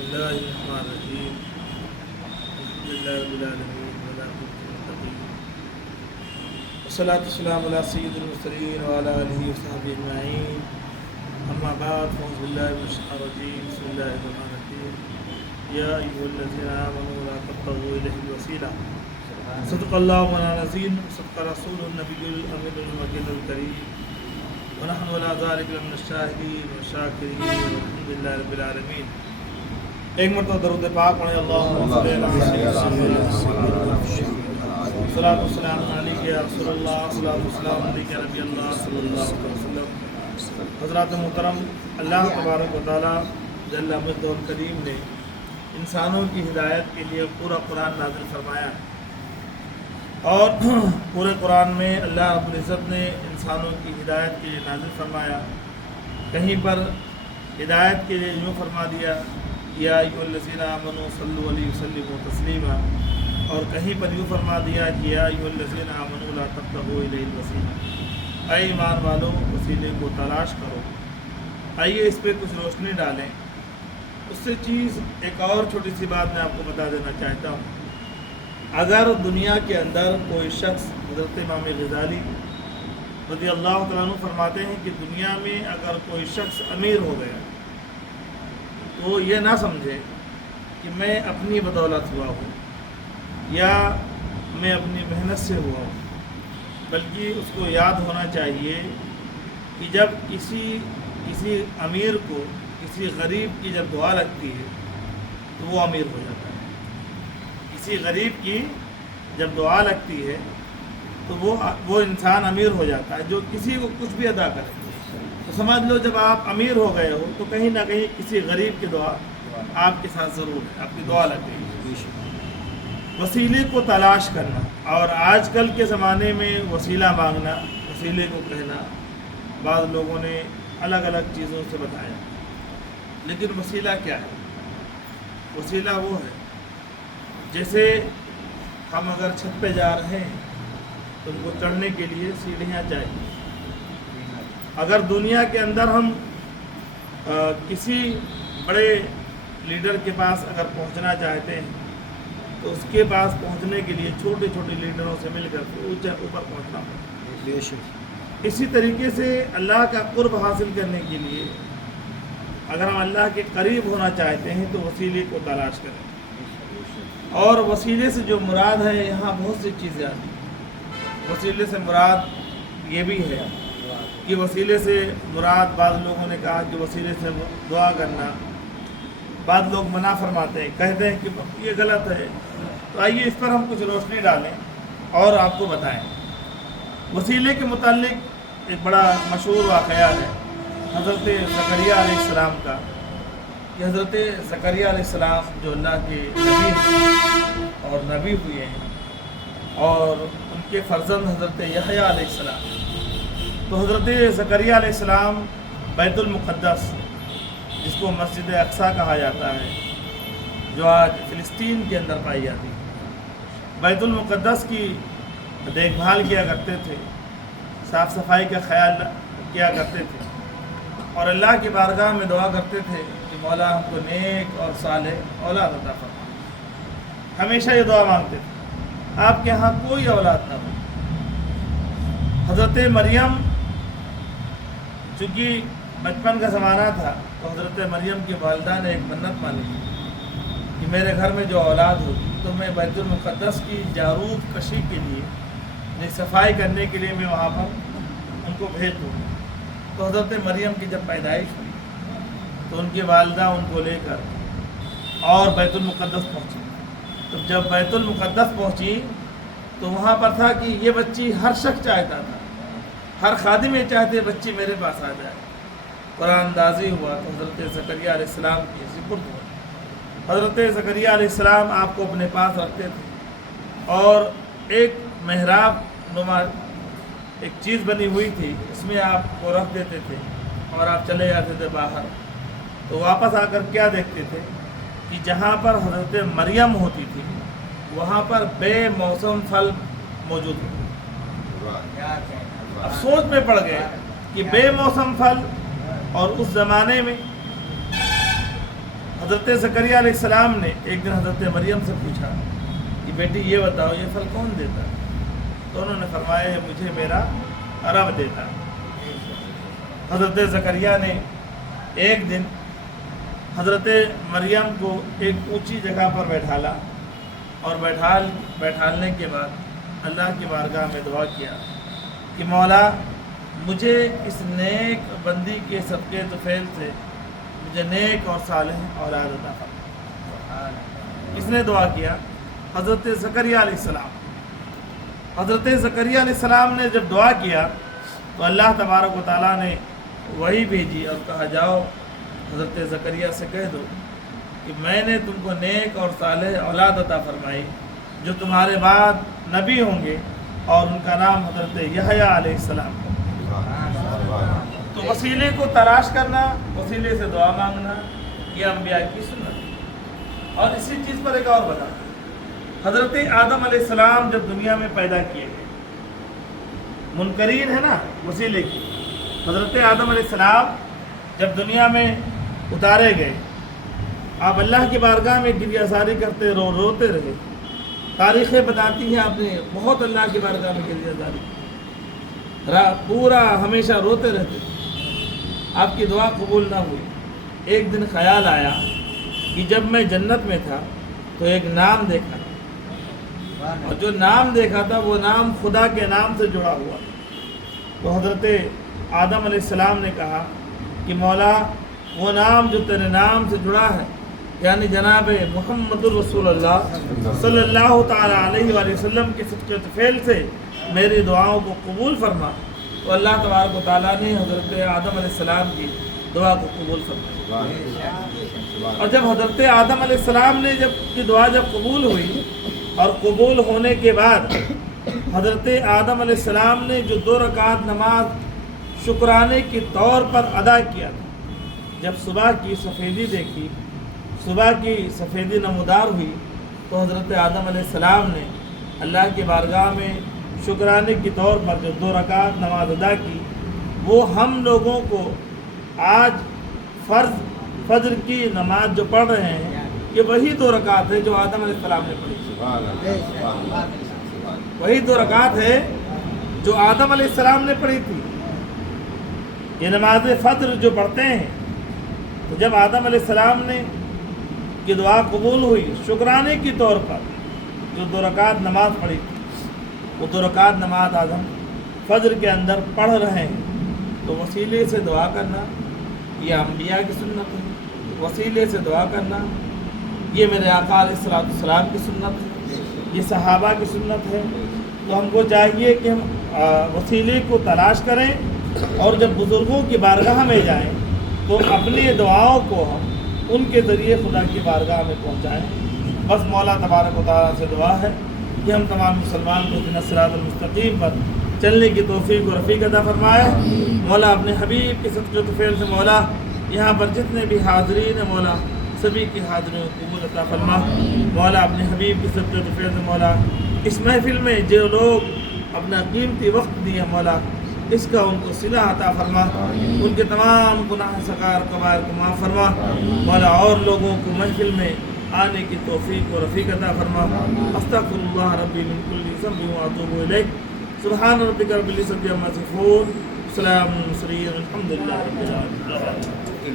الله الرحمن الرحيم الحمد لله رب العالمين والعاقبة للمتقين والصلاة والسلام على سيد المرسلين وعلى آله وصحبه أجمعين أما بعد فأعوذ بالله من الشيطان الرجيم بسم الله الرحمن الرحيم يا أيها الذين آمنوا لا تبتغوا إليه الوسيلة صدق الله مولانا العظيم صدق رسول النبي الأمين المكين الكريم ونحن على ذلك من الشاهدين والشاكرين والحمد لله رب العالمين. ایک مرتبہ درود پاک پڑھیں اللہم صلی اللہ علیہ وسلم علیہ یا رسول اللہ صلی اللہ علیہ وسلم علیہ نبی اللہ صلی اللہ علیہ وسلم. حضرات محترم، اللہ تبارک و تعالی جل مجدہ الکریم نے انسانوں کی ہدایت کے لیے پورا قرآن نازل فرمایا ہے، اور پورے قرآن میں اللہ رب العزت نے انسانوں کی ہدایت کے لیے نازل فرمایا. کہیں پر ہدایت کے لیے یوں فرما دیا یا ایھا الذین آمنوا صلوا علیہ وسلموا تسلیما، اور کہیں پر یوں فرما دیا کہ یا ایھا الذین آمنوا لا تبتغوا الیہ الوسیلہ، اے ایمان والو وسیلے کو تلاش کرو. آئیے اس پہ کچھ روشنی ڈالیں. اس سے چیز ایک اور چھوٹی سی بات میں آپ کو بتا دینا چاہتا ہوں. اگر دنیا کے اندر کوئی شخص، حضرت امام غزالی رضی اللہ تعالیٰ عنہ فرماتے ہیں کہ دنیا میں اگر کوئی شخص امیر ہو گیا تو یہ نہ سمجھے کہ میں اپنی بدولت ہوا ہوں یا میں اپنی محنت سے ہوا ہوں، بلکہ اس کو یاد ہونا چاہیے کہ جب کسی امیر کو کسی غریب کی جب دعا لگتی ہے تو وہ امیر ہو جاتا ہے. کسی غریب کی جب دعا لگتی ہے تو وہ انسان امیر ہو جاتا ہے جو کسی کو کچھ بھی ادا کرے. تو سمجھ لو جب آپ امیر ہو گئے ہو تو کہیں نہ کہیں کسی غریب کی دعا آپ کے ساتھ ضرور ہے، آپ کی دعا لگ گئی. وسیلے کو تلاش کرنا، اور آج کل کے زمانے میں وسیلہ مانگنا، وسیلے کو کہنا، بعض لوگوں نے الگ الگ چیزوں سے بتایا. لیکن وسیلہ کیا ہے؟ وسیلہ وہ ہے جیسے ہم اگر چھت پہ جا رہے ہیں تو ان کو چڑھنے کے لیے سیڑھیاں چاہیے. اگر دنیا کے اندر ہم کسی بڑے لیڈر کے پاس اگر پہنچنا چاہتے ہیں تو اس کے پاس پہنچنے کے لیے چھوٹے چھوٹے لیڈروں سے مل کر اونچے اوپر پہنچنا پڑتا ہے. اسی طریقے سے اللہ کا قرب حاصل کرنے کے لیے اگر ہم اللہ کے قریب ہونا چاہتے ہیں تو وسیلے کو تلاش کریں. اور وسیلے سے جو مراد ہے، یہاں بہت سی چیزیں آتی ہیں. وسیلے سے مراد یہ بھی ہے کہ وسیلے سے مراد، بعض لوگوں نے کہا کہ وسیلے سے دعا کرنا، بعض لوگ منع فرماتے ہیں، کہتے ہیں کہ یہ غلط ہے. تو آئیے اس پر ہم کچھ روشنی ڈالیں اور آپ کو بتائیں. وسیلے کے متعلق ایک بڑا مشہور واقعہ ہے حضرت زکریا علیہ السلام کا، کہ حضرت زکریا علیہ السلام جو اللہ کے نبی ہیں اور نبی ہوئے ہیں، اور ان کے فرزند حضرت یحییٰ علیہ السلام. تو حضرت زکریا علیہ السلام بیت المقدس، جس کو مسجد اقصیٰ کہا جاتا ہے، جو آج فلسطین کے اندر پائی جاتی ہے، بیت المقدس کی دیکھ بھال کیا کرتے تھے، صاف صفائی کا خیال کیا کرتے تھے، اور اللہ کی بارگاہ میں دعا کرتے تھے کہ مولا ہم کو نیک اور صالح اولاد عطا فرما. ہمیشہ یہ دعا مانگتے تھے. آپ کے ہاں کوئی اولاد نہ ہو. حضرت مریم، چونکہ بچپن کا زمانہ تھا، تو حضرت مریم کی والدہ نے ایک منت مانی کہ میرے گھر میں جو اولاد ہوگی تو میں بیت المقدس کی جاروب کشی کے لیے، صفائی کرنے کے لیے میں وہاں پر ان کو بھیج دوں. تو حضرت مریم کی جب پیدائش ہوئی تو ان کی والدہ ان کو لے کر اور بیت المقدس پہنچی. تو جب بیت المقدس پہنچی تو وہاں پر تھا کہ یہ بچی ہر شخص چاہتا تھا، ہر خادم یہ چاہتے بچی میرے پاس آ جائے. قرآن اندازی ہوا تو حضرت زکریا علیہ السلام کی سپرد ہوا. حضرت زکریا علیہ السلام آپ کو اپنے پاس رکھتے تھے، اور ایک محراب نما ایک چیز بنی ہوئی تھی، اس میں آپ کو رکھ دیتے تھے اور آپ چلے جاتے تھے باہر. تو واپس آ کر کیا دیکھتے تھے کہ جہاں پر حضرت مریم ہوتی تھی وہاں پر بے موسم پھل موجود ہوتے. اب سوچ میں پڑ گئے کہ بے موسم پھل، اور اس زمانے میں حضرت زکریا علیہ السلام نے ایک دن حضرت مریم سے پوچھا کہ بیٹی یہ بتاؤ یہ پھل کون دیتا؟ تو انہوں نے فرمایا یہ مجھے میرا رب دیتا۔ حضرت زکریا نے ایک دن حضرت مریم کو ایک اونچی جگہ پر بیٹھالا اور بیٹھالنے کے بعد اللہ کی بارگاہ میں دعا کیا کہ مولا مجھے اس نیک بندی کے صدقے طفیل سے مجھے نیک اور صالح اولاد عطا فرما۔ اس نے دعا کیا حضرت زکریا علیہ السلام۔ حضرت زکریا علیہ السلام نے جب دعا کیا تو اللہ تبارک و تعالیٰ نے وحی بھیجی اور کہا جاؤ حضرت زکریا سے کہہ دو کہ میں نے تم کو نیک اور صالح اولاد عطا فرمائی جو تمہارے بعد نبی ہوں گے اور ان کا نام حضرت یحییٰ علیہ السلام ہے۔ تو وسیلے کو تلاش کرنا، وسیلے سے دعا مانگنا، یہ انبیاء کی سنت ہے۔ اور اسی چیز پر ایک اور بتا، حضرت آدم علیہ السلام جب دنیا میں پیدا کیے گئے، منکرین ہے نا وسیلے کی، حضرت آدم علیہ السلام جب دنیا میں اتارے گئے، آپ اللہ کی بارگاہ میں گریہ زاری کرتے روتے رہے۔ تاریخیں بتاتی ہیں آپ نے بہت اللہ کی بارگاہ میں گریہ زاری کی، پورا ہمیشہ روتے رہتے، آپ کی دعا قبول نہ ہوئی۔ ایک دن خیال آیا کہ جب میں جنت میں تھا تو ایک نام دیکھا تھا، اور جو نام دیکھا تھا وہ نام خدا کے نام سے جڑا ہوا۔ تو حضرت آدم علیہ السلام نے کہا کہ مولا وہ نام جو تیرے نام سے جڑا ہے، یعنی جناب محمد الرسول اللہ صلی اللہ تعالیٰ علیہ وآلہ وسلم کے صدقے طفیل سے میری دعاؤں کو قبول فرما۔ تو اللہ تبارک و تعالیٰ نے حضرت آدم علیہ السلام کی دعا کو قبول فرمایا۔ اور جب حضرت آدم علیہ السلام نے کی دعا جب قبول ہوئی، اور قبول ہونے کے بعد حضرت آدم علیہ السلام نے جو 2 رکعت نماز شکرانے کے طور پر ادا کیا تھا، جب صبح کی سفیدی دیکھی، صبح کی سفیدی نمودار ہوئی، تو حضرت آدم علیہ السلام نے اللہ کی بارگاہ میں شکرانے کے طور پر جو 2 رکعت نماز ادا کی، وہ ہم لوگوں کو آج فجر کی نماز جو پڑھ رہے ہیں، یہ وہی 2 رکعت ہے جو آدم علیہ السلام نے پڑھی تھی۔ وہی 2 رکعت ہے جو آدم علیہ السلام نے پڑھی تھی۔ یہ نماز فجر جو پڑھتے ہیں، تو جب آدم علیہ السلام نے کی دعا قبول ہوئی، شکرانے کے طور پر جو 2 رکعت نماز پڑھی تھی، وہ 2 رکعت نماز آدم فجر کے اندر پڑھ رہے ہیں۔ تو وسیلے سے دعا کرنا یہ انبیاء کی سنت ہے، وسیلے سے دعا کرنا یہ میرے آقا علیہ السلام کی سنت ہے، یہ صحابہ کی سنت ہے۔ تو ہم کو چاہیے کہ ہم وسیلے کو تلاش کریں، اور جب بزرگوں کی بارگاہ میں جائیں تو اپنی دعاؤں کو ہم ان کے ذریعے خدا کی بارگاہ میں پہنچائیں۔ بس مولا تبارک و تعالیٰ سے دعا ہے کہ ہم تمام مسلمان کو اهدنا الصراط المستقیم پر چلنے کی توفیق و رفیق عطا فرمائے۔ مولا اپنے حبیب کے صدقے طفیل سے مولا یہاں پر جتنے بھی حاضرین ہیں مولا سبھی کی حاضریوں کو قبول عطا فرما۔ مولا اپنے حبیب کے صدقے طفیل سے مولا اس محفل میں جو لوگ اپنا قیمتی وقت دیا مولا اس کا ان کو صلہ عطا فرما، ان کے تمام گناہ صغائر کبائر کو معاف فرما۔ مولا اور لوگوں کو محفل میں آنے کی توفیق و رفیق عطا فرما۔ استغفر اللہ ربی من کل ذنب و اتوب الیہ۔ سبحان ربک رب العزۃ عما یصفون، سلام علی المرسلین، الحمد للہ رب العالمین۔